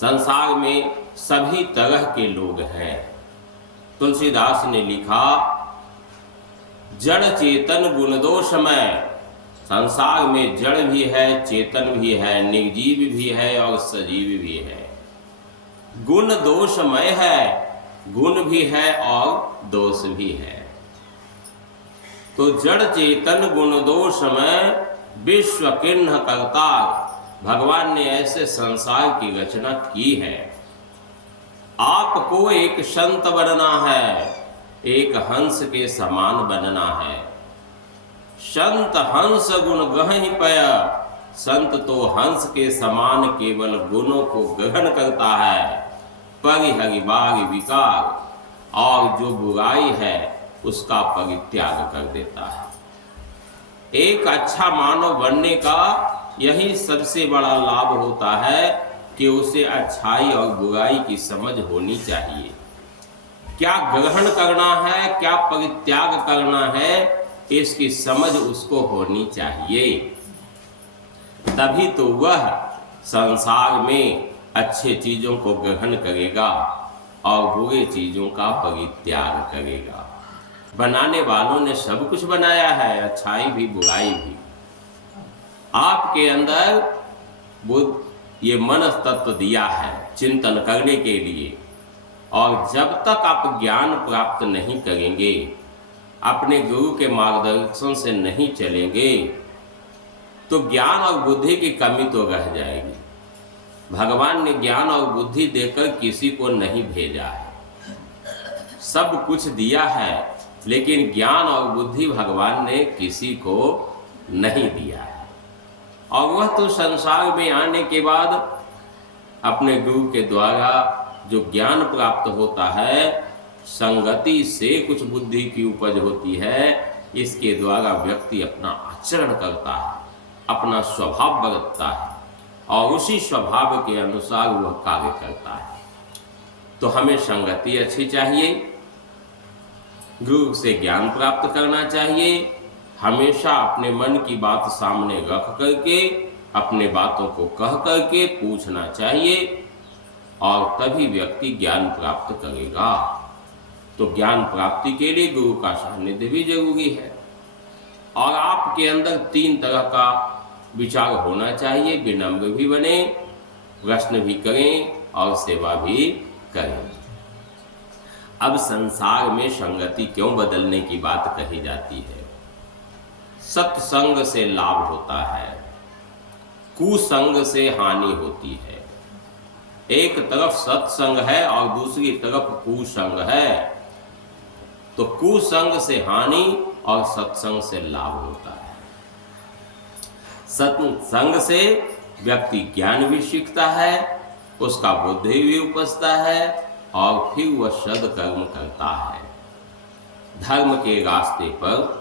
संसार में सभी तरह के लोग हैं। तुलसीदास ने लिखा, जड़ चेतन गुण दोषमय। संसार में जड़ भी है, चेतन भी है, निर्जीव भी है और सजीव भी है। गुण दोषमय है, गुण भी है और दोष भी है। तो जड़ चेतन गुण दोषमय विश्व किन्ह करता। भगवान ने ऐसे संसार की रचना की है। आपको एक संत बनना है, एक हंस के समान बनना है। संत हंस गुण ग्रहण पय। संत तो हंस के समान केवल गुणों को ग्रहण करता है, परिहरि बाग विकार, और जो बुराई है उसका परित्याग कर देता है। एक अच्छा मानव बनने का यही सबसे बड़ा लाभ होता है कि उसे अच्छाई और बुराई की समझ होनी चाहिए। क्या ग्रहण करना है, क्या परित्याग करना है, इसकी समझ उसको होनी चाहिए। तभी तो वह संसार में अच्छे चीजों को ग्रहण करेगा और बुरे चीजों का परित्याग करेगा। बनाने वालों ने सब कुछ बनाया है, अच्छाई भी बुराई भी। आपके अंदर बुद्ध ये मन तत्व दिया है चिंतन करने के लिए, और जब तक आप ज्ञान प्राप्त नहीं करेंगे, अपने गुरु के मार्गदर्शन से नहीं चलेंगे, तो ज्ञान और बुद्धि की कमी तो रह जाएगी। भगवान ने ज्ञान और बुद्धि देकर किसी को नहीं भेजा है, सब कुछ दिया है, लेकिन ज्ञान और बुद्धि भगवान ने किसी को नहीं दिया है। और वह तो संसार में आने के बाद अपने गुरु के द्वारा जो ज्ञान प्राप्त होता है, संगति से कुछ बुद्धि की उपज होती है। इसके द्वारा व्यक्ति अपना आचरण करता है, अपना स्वभाव बदलता है और उसी स्वभाव के अनुसार वह कार्य करता है। तो हमें संगति अच्छी चाहिए, गुरु से ज्ञान प्राप्त करना चाहिए, हमेशा अपने मन की बात सामने रख करके, अपने बातों को कह करके पूछना चाहिए, और तभी व्यक्ति ज्ञान प्राप्त करेगा। तो ज्ञान प्राप्ति के लिए गुरु का सानिध्य भी जरूरी है। और आपके अंदर 3 तरह का विचार होना चाहिए, विनम्र भी बने, प्रश्न भी करें और सेवा भी करें। अब संसार में संगति क्यों बदलने की बात कही जाती है? सत्संग से लाभ होता है, कुसंग से हानि होती है। एक तरफ सत्संग है और दूसरी तरफ कुसंग है। तो कुसंग से हानि और सत्संग से लाभ होता है। सत्संग से व्यक्ति ज्ञान भी सीखता है, उसका बुद्धि भी उपजता है और फिर वह सद्कर्म करता है। धर्म के रास्ते पर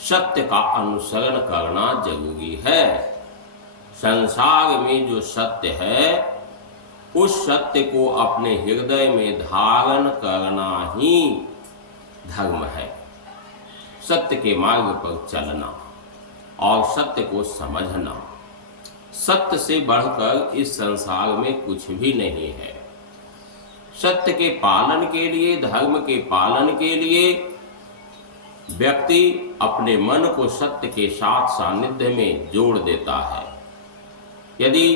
सत्य का अनुसरण करना जरूरी है। संसार में जो सत्य है, उस सत्य को अपने हृदय में धारण करना ही धर्म है। सत्य के मार्ग पर चलना और सत्य को समझना, सत्य से बढ़कर इस संसार में कुछ भी नहीं है। सत्य के पालन के लिए, धर्म के पालन के लिए व्यक्ति अपने मन को सत्य के साथ सानिध्य में जोड़ देता है। यदि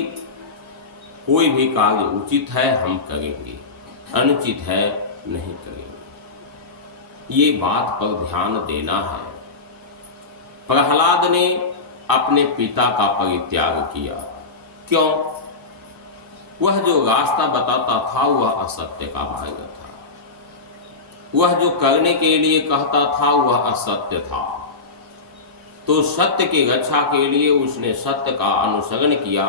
कोई भी कार्य उचित है हम करेंगे, अनुचित है नहीं करेंगे। ये बात पर ध्यान देना है। प्रहलाद ने अपने पिता का परित्याग किया। क्यों? वह जो रास्ता बताता था वह असत्य का मार्ग था। वह जो करने के लिए कहता था वह असत्य था। तो सत्य की रक्षा के लिए उसने सत्य का अनुसरण किया,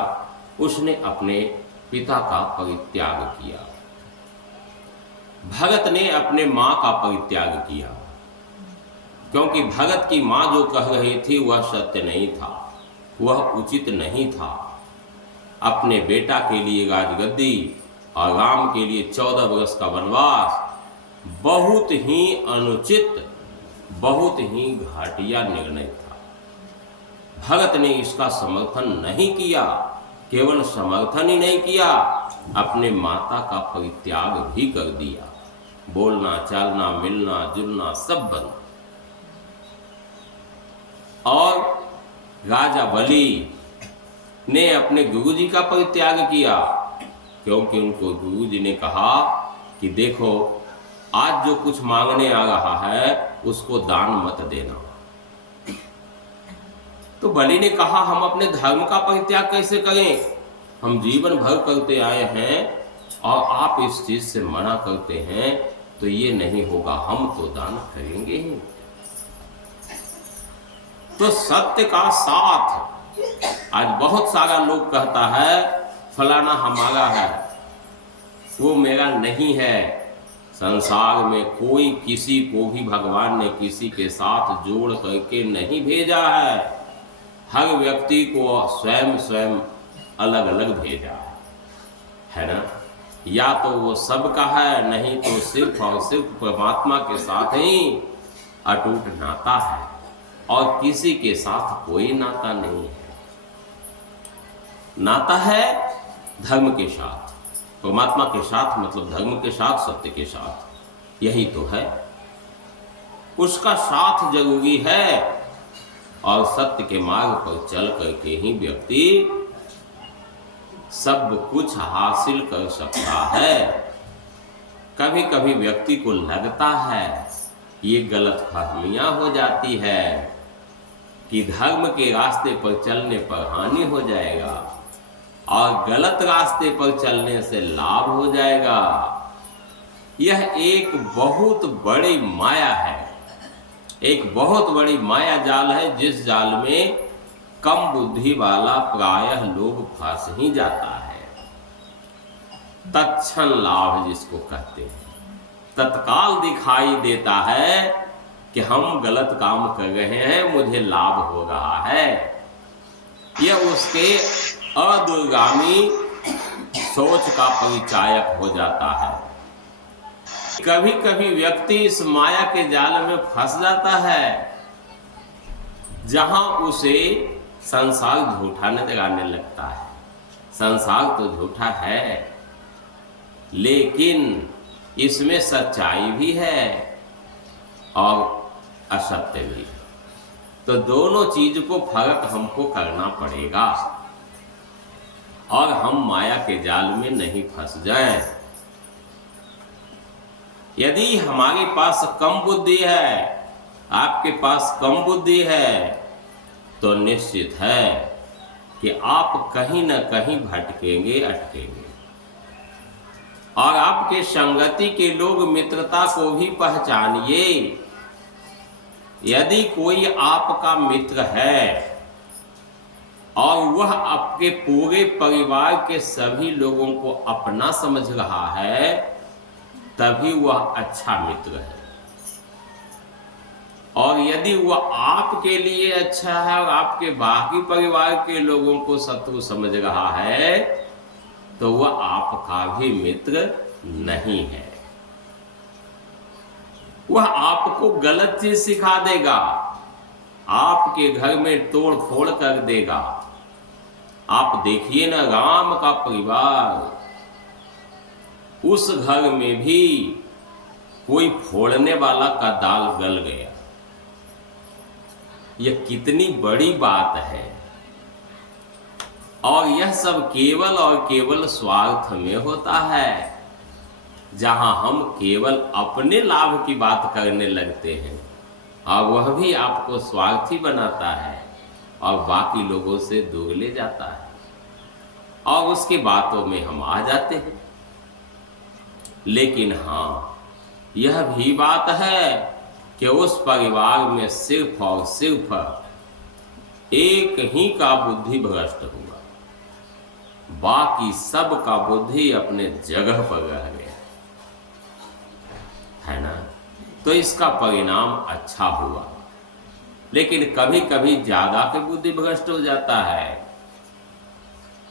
उसने अपने पिता का परित्याग किया। भगत ने अपने माँ का परित्याग किया, क्योंकि भगत की माँ जो कह रही थी वह सत्य नहीं था, वह उचित नहीं था। अपने बेटा के लिए राजगद्दी और राम के लिए 14 वर्ष का वनवास बहुत ही अनुचित, बहुत ही घटिया निर्णय था। भगत ने इसका समर्थन नहीं किया केवल समर्थन ही नहीं किया, अपने माता का परित्याग भी कर दिया। बोलना, चालना, मिलना, जुलना सब बंद। और राजा बलि ने अपने गुरुजी का परित्याग किया, क्योंकि उनको गुरुजी ने कहा कि देखो, आज जो कुछ मांगने आ रहा है उसको दान मत देना। तो बलि ने कहा, हम अपने धर्म का परित्याग कैसे करें? हम जीवन भर करते आए हैं और आप इस चीज से मना करते हैं, तो ये नहीं होगा, हम तो दान करेंगे ही। तो सत्य का साथ आज बहुत सारा लोग कहता है फलाना हमारा है, वो मेरा नहीं है। संसार में कोई किसी को भी भगवान ने किसी के साथ जोड़ करके नहीं भेजा है। हर व्यक्ति को स्वयं स्वयं अलग अलग भेजा है ना। या तो वो सबका है, नहीं तो सिर्फ और सिर्फ परमात्मा के साथ ही अटूट नाता है, और किसी के साथ कोई नाता नहीं है। नाता है धर्म के साथ, परमात्मा के साथ, मतलब धर्म के साथ, सत्य के साथ, यही तो है। उसका साथ जरूरी है, और सत्य के मार्ग पर चल करके ही व्यक्ति सब कुछ हासिल कर सकता है। कभी कभी व्यक्ति को लगता है, ये गलतफहमियां हो जाती है कि धर्म के रास्ते पर चलने पर हानि हो जाएगा और गलत रास्ते पर चलने से लाभ हो जाएगा। यह एक बहुत बड़ी माया है, एक बहुत बड़ी माया जाल है, जिस जाल में कम बुद्धि वाला प्रायः लोग फंस ही जाता है। तत्क्षण लाभ जिसको कहते हैं, तत्काल दिखाई देता है कि हम गलत काम कर रहे हैं, मुझे लाभ हो रहा है। यह उसके अदूरगामी सोच का परिचायक हो जाता है। कभी कभी व्यक्ति इस माया के जाल में फंस जाता है, जहां उसे संसार झूठा नजर आने लगता है। संसार तो झूठा है, लेकिन इसमें सच्चाई भी है और असत्य भी है। तो दोनों चीज को फर्क हमको करना पड़ेगा, और हम माया के जाल में नहीं फंस जाएं। यदि हमारे पास कम बुद्धि है, आपके पास कम बुद्धि है, तो निश्चित है कि आप कहीं न कहीं भटकेंगे, अटकेंगे। और आपके संगति के लोग मित्रता को भी पहचानिए। यदि कोई आपका मित्र है और वह आपके पूरे परिवार के सभी लोगों को अपना समझ रहा है, तभी वह अच्छा मित्र है। और यदि वह आपके लिए अच्छा है और आपके बाकी परिवार के लोगों को शत्रु समझ रहा है, तो वह आपका भी मित्र नहीं है। वह आपको गलत चीज सिखा देगा, आपके घर में तोड़ फोड़ कर देगा। आप देखिए ना, राम का परिवार, उस घर में भी कोई फोड़ने वाला का दाल गल गया। यह कितनी बड़ी बात है। और यह सब केवल और केवल स्वार्थ में होता है, जहां हम केवल अपने लाभ की बात करने लगते हैं, और वह भी आपको स्वार्थी बनाता है और बाकी लोगों से दूर ले जाता है, और उसकी बातों में हम आ जाते हैं। लेकिन हाँ, यह भी बात है कि उस परिवार में सिर्फ और सिर्फ एक ही का बुद्धि भ्रष्ट हुआ, बाकी सब का बुद्धि अपने जगह पर रह गया, है ना। तो इसका परिणाम अच्छा हुआ। लेकिन कभी कभी ज्यादा के बुद्धि भ्रष्ट हो जाता है,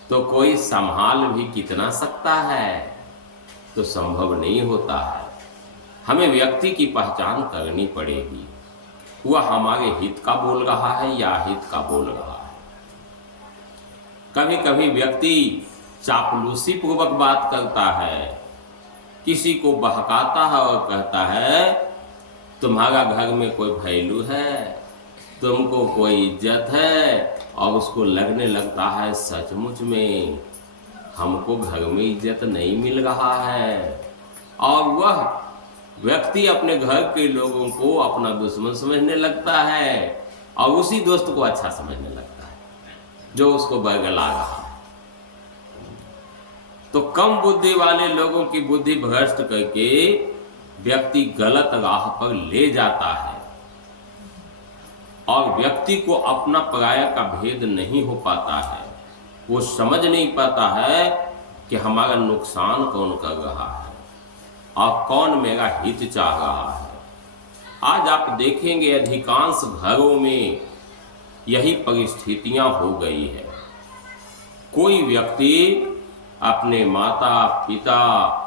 तो कोई संभाल भी कितना सकता है, तो संभव नहीं होता है। हमें व्यक्ति की पहचान करनी पड़ेगी, वह हमारे हित का बोल रहा है या हित का बोल रहा है। कभी कभी व्यक्ति चापलूसी पूर्वक बात करता है, किसी को बहकाता है और कहता है तुम्हारा घर में कोई वैल्यू है, तुमको कोई इज्जत है, और उसको लगने लगता है सचमुच में हमको घर में इज्जत नहीं मिल रहा है, और वह व्यक्ति अपने घर के लोगों को अपना दुश्मन समझने लगता है और उसी दोस्त को अच्छा समझने लगता है जो उसको बरगला रहा है। तो कम बुद्धि वाले लोगों की बुद्धि भ्रष्ट करके व्यक्ति गलत राह पर ले जाता है और व्यक्ति को अपना पराया का भेद नहीं हो पाता है। वो समझ नहीं पाता है कि हमारा नुकसान कौन कर रहा है और कौन मेरा हित चाह रहा है। आज आप देखेंगे अधिकांश घरों में यही परिस्थितियां हो गई है। कोई व्यक्ति अपने माता पिता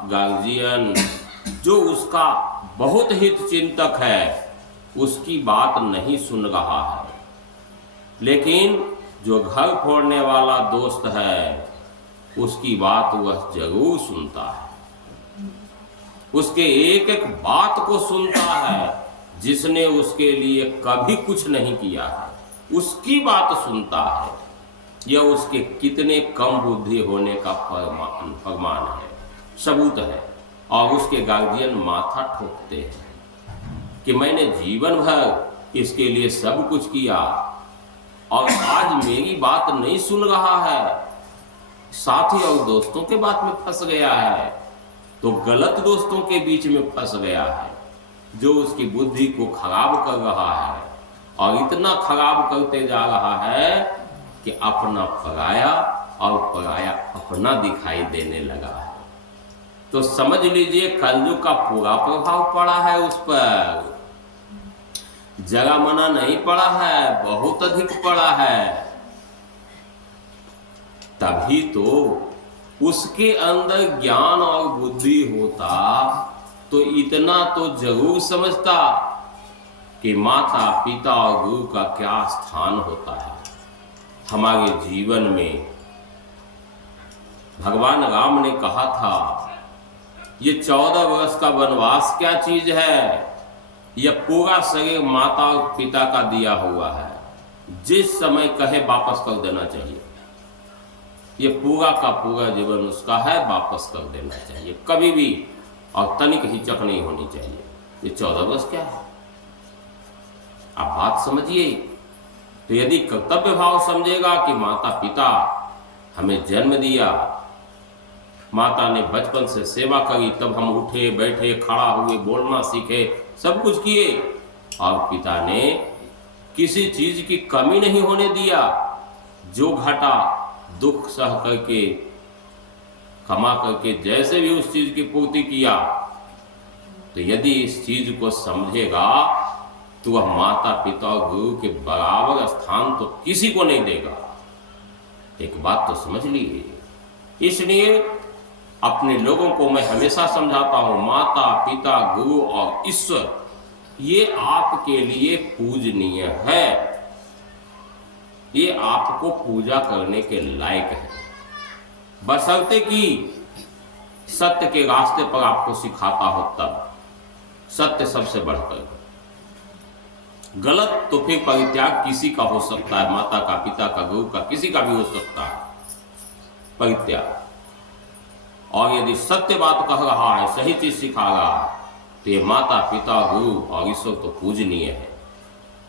गार्जियन जो उसका बहुत हित चिंतक है उसकी बात नहीं सुन रहा है, लेकिन जो घर फोड़ने वाला दोस्त है उसकी बात वह जरूर सुनता है, उसके एक एक बात को सुनता है। जिसने उसके लिए कभी कुछ नहीं किया है उसकी बात सुनता है। यह उसके कितने कम बुद्धि होने का फरमान है, सबूत है। और उसके गार्जियन माथा ठोकते हैं कि मैंने जीवन भर इसके लिए सब कुछ किया और आज मेरी बात नहीं सुन रहा है, साथी और दोस्तों के बात में फंस गया है, तो गलत दोस्तों के बीच में फंस गया है जो उसकी बुद्धि को खराब कर रहा है और इतना खराब करते जा रहा है कि अपना पराया और पराया अपना दिखाई देने लगा है। तो समझ लीजिए कलयुग का पूरा प्रभाव पड़ा है उस पर, जरा मना नहीं पड़ा है, बहुत अधिक पड़ा है। तभी तो उसके अंदर ज्ञान और बुद्धि होता तो इतना तो जरूर समझता कि माता पिता और गुरु का क्या स्थान होता है हमारे जीवन में। भगवान राम ने कहा था ये 14 वर्ष का वनवास क्या चीज है, यह पूरा शरीर माता और पिता का दिया हुआ है, जिस समय कहे वापस कर देना चाहिए। ये पूरा का पूरा जीवन उसका है, वापस कर देना चाहिए कभी भी, और तनिक हिचक नहीं होनी चाहिए। ये 14 वर्ष क्या है, आप बात समझिए। तो यदि कर्तव्य भाव समझेगा कि माता पिता हमें जन्म दिया, माता ने बचपन से सेवा करी, तब हम उठे बैठे खड़ा हुए बोलना सीखे, सब कुछ किए, और पिता ने किसी चीज की कमी नहीं होने दिया, जो घटा दुख सह करके कमा करके जैसे भी उस चीज की पूर्ति किया। तो यदि इस चीज को समझेगा तो वह माता पिता और गुरु के बराबर स्थान तो किसी को नहीं देगा। एक बात तो समझ लीजिए। इसलिए अपने लोगों को मैं हमेशा समझाता हूं, माता पिता गुरु और ईश्वर ये आपके लिए पूजनीय है, ये आपको पूजा करने के लायक है, बशर्ते कि सत्य के रास्ते पर आपको सिखाता हो तब। सत्य सबसे बढ़कर, गलत तो फिर परित्याग किसी का हो सकता है, माता का पिता का गुरु का किसी का भी हो सकता है परित्याग। और यदि सत्य बात कह रहा है, सही चीज सिखा रहा है, तो ये माता पिता गुरु और ईश्वर तो पूजनीय है।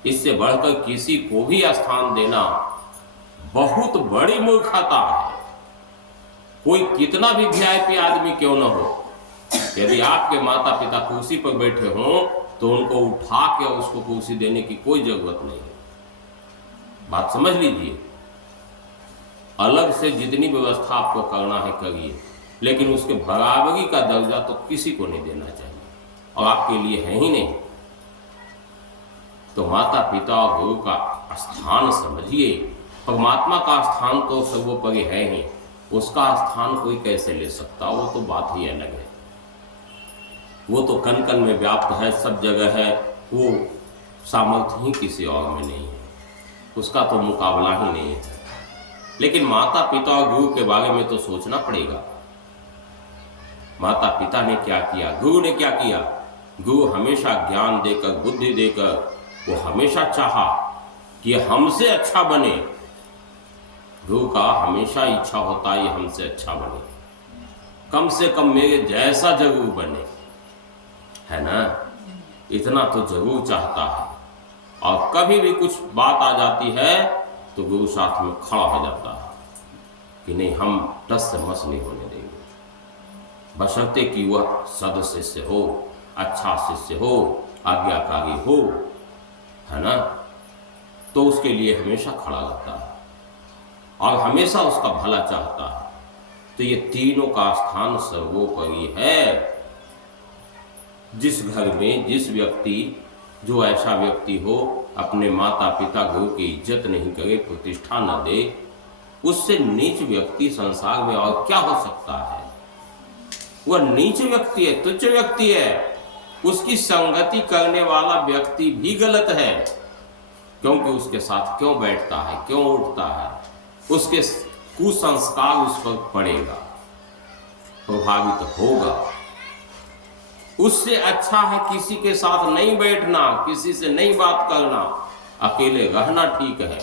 इससे बढ़कर किसी को भी स्थान देना बहुत बड़ी मूर्खता है। कोई कितना भी वीआईपी आदमी क्यों न हो, यदि आपके माता पिता कुर्सी पर बैठे हों तो उनको उठा के उसको कुर्सी देने की कोई जरूरत नहीं है। बात समझ लीजिए। अलग से जितनी व्यवस्था आपको करना है करिए, लेकिन उसके बराबरी का दर्जा तो किसी को नहीं देना चाहिए, और आपके लिए है ही नहीं। तो माता पिता और गुरु का स्थान समझिए। परमात्मा का स्थान तो सर्वोपरि है ही, उसका स्थान कोई कैसे ले सकता, वो तो बात ही अलग है। वो तो कण कण में व्याप्त है, सब जगह है, वो सामर्थ्य ही किसी और में नहीं है, उसका तो मुकाबला ही नहीं है। लेकिन माता पिता और गुरु के बारे में तो सोचना पड़ेगा। माता पिता ने क्या किया, गुरु ने क्या किया। गुरु हमेशा ज्ञान देकर, बुद्धि देकर, वो हमेशा चाहा कि हमसे अच्छा बने। गुरु का हमेशा इच्छा होता है ये हमसे अच्छा बने, कम से कम मेरे जैसा जरूर बने, है ना। इतना तो जरूर चाहता है। और कभी भी कुछ बात आ जाती है तो गुरु साथ में खड़ा हो जाता है कि नहीं, हम टस से मस नहीं होने देंगे, बशर्ते कि वह सदशिष्य हो, अच्छा शिष्य हो, आज्ञाकारी हो, है ना। तो उसके लिए हमेशा खड़ा रहता है और हमेशा उसका भला चाहता है। तो ये तीनों का स्थान सर्वोपरि है। जिस घर में जिस व्यक्ति, जो ऐसा व्यक्ति हो अपने माता पिता गुरु की इज्जत नहीं करे, प्रतिष्ठा न दे, उससे नीच व्यक्ति संसार में और क्या हो सकता है। वह नीच व्यक्ति है, तुच्छ व्यक्ति है। उसकी संगति करने वाला व्यक्ति भी गलत है, क्योंकि उसके साथ क्यों बैठता है, क्यों उठता है, उसके कुसंस्कार उस पर पड़ेगा, प्रभावित होगा। उससे अच्छा है किसी के साथ नहीं बैठना, किसी से नहीं बात करना, अकेले रहना ठीक है,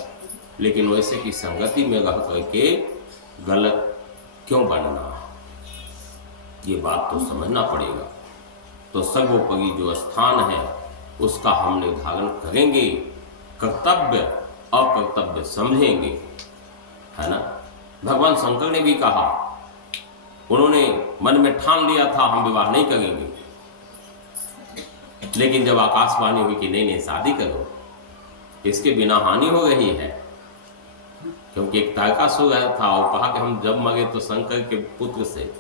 लेकिन वैसे की संगति में रह करके गलत क्यों बनना, ये बात तो समझना पड़ेगा। तो सर्वोपरि जो स्थान है उसका हम निर्धारण करेंगे, कर्तव्य अकर्तव्य समझेंगे, है ना। भगवान शंकर ने भी कहा, उन्होंने मन में ठान लिया था हम विवाह नहीं करेंगे, लेकिन जब आकाशवाणी हुई कि नहीं नहीं शादी करो, इसके बिना हानि हो रही है, क्योंकि एक तारका सो गया था और कहा कि हम जब मरे तो शंकर के पुत्र से।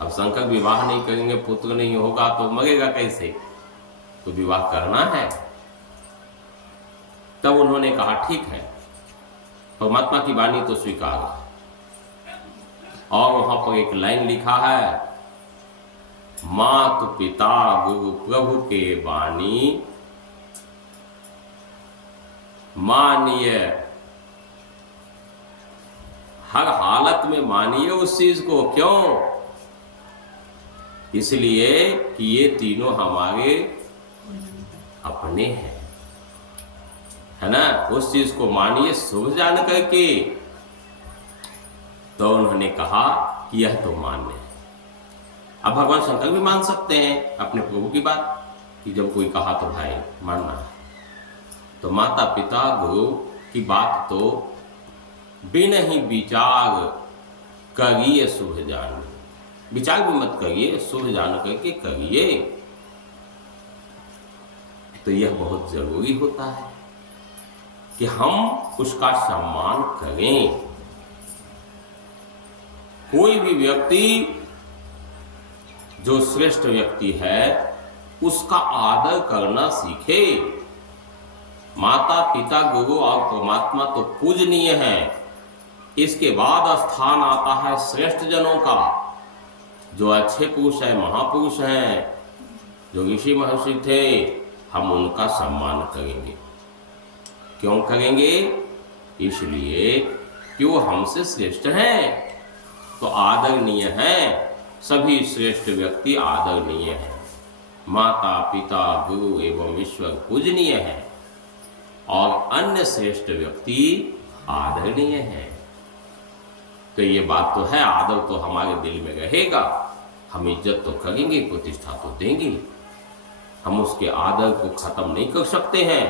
अब शंकर विवाह नहीं करेंगे, पुत्र नहीं होगा तो मरेगा कैसे, तो विवाह करना है। तब उन्होंने कहा ठीक है, परमात्मा की वाणी तो स्वीकार है। और वहां पर एक लाइन लिखा है, मातु पिता गुरु प्रभु के वाणी मानिए, हर हालत में मानिए उस चीज को। क्यों? इसलिए कि ये तीनों हमारे अपने हैं, है ना। उस चीज को मानिए शुभ जान करके। तो उन्होंने कहा कि यह तो मान्य है। अब भगवान शंकर भी मान सकते हैं अपने प्रभु की बात, कि जब कोई कहा तो भाई मानना है। तो माता पिता गुरु की बात तो बिन ही विचार करिए शुभ जान, विचार भी मत करिए, शुभ जान करके करिए। तो यह बहुत जरूरी होता है कि हम उसका सम्मान करें। कोई भी व्यक्ति जो श्रेष्ठ व्यक्ति है उसका आदर करना सीखे। माता पिता गुरु और परमात्मा तो पूजनीय हैं, इसके बाद स्थान आता है श्रेष्ठ जनों का, जो अच्छे पुरुष है, महापुरुष हैं, जो ऋषि महर्षि थे, हम उनका सम्मान करेंगे। क्यों करेंगे? इसलिए कि वो हमसे श्रेष्ठ हैं, तो आदरणीय हैं। सभी श्रेष्ठ व्यक्ति आदरणीय हैं। माता पिता गुरु एवं ईश्वर पूजनीय हैं और अन्य श्रेष्ठ व्यक्ति आदरणीय हैं। तो ये बात तो है, आदर तो हमारे दिल में रहेगा, हम इज्जत तो करेंगे, प्रतिष्ठा तो देंगे। हम उसके आदर को खत्म नहीं कर सकते हैं।